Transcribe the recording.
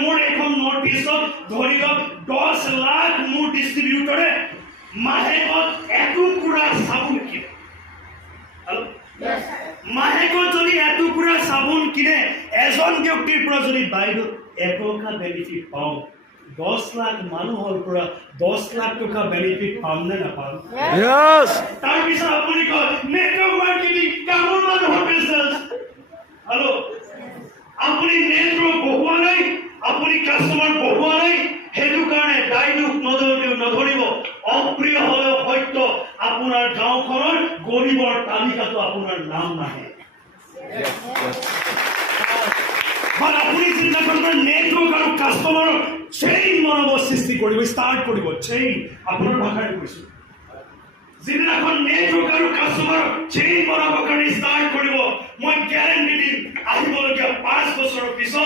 মোৰ এখন নৰ্থ ইষ্টত ধৰি লওক 10 লাখ মোৰ ডিষ্ট্ৰিবিউটৰে মাহেকত 1 টুকুৰা চাবোন কিনে। মাহেকত যদি 1 টুকুৰা চাবোন কিনে এজন ব্যক্তিৰ পৰা যদি বাইদেউ 1 টকা বেনিফিট পাওঁ 10 লাখ মানুহৰ পৰা 10 লাখ টকা বেনিফিট পাম নে নাপাম? তাৰপিছত আপুনি কয় নেটৱৰ্ক মাৰ্কেটিং কামৰ মানুহৰ বিজনেছ। আপুনি নেটৱৰ্ক বহোৱা নাই, আপুনি কাষ্টমাৰ বহোৱা নাই, সেইটো কাৰণে ডাইলগ নধৰিব। অপ্ৰিয় হলেও সত্য, আপোনাৰ গাঁওখনৰ গৰীবৰ তালিকাটো আপোনাৰ নাম নাহে। আপুনি চিন্তা কৰিব নেটৱৰ্ক আৰু কাষ্টমাৰৰ চেইন বনাব, সৃষ্টি কৰিব, ষ্টাৰ্ট কৰিব। চেইন আপোনাৰ ভাষাৰে কৈছো, যিদিনাখন নেটৱৰ্ক আৰু কাষ্টমাৰৰ চেইন বনাবৰ কাৰণে ষ্টাৰ্ট কৰিব, মই গেৰাণ্টি দিম আহিবলগীয়া 5 বছৰৰ পিছত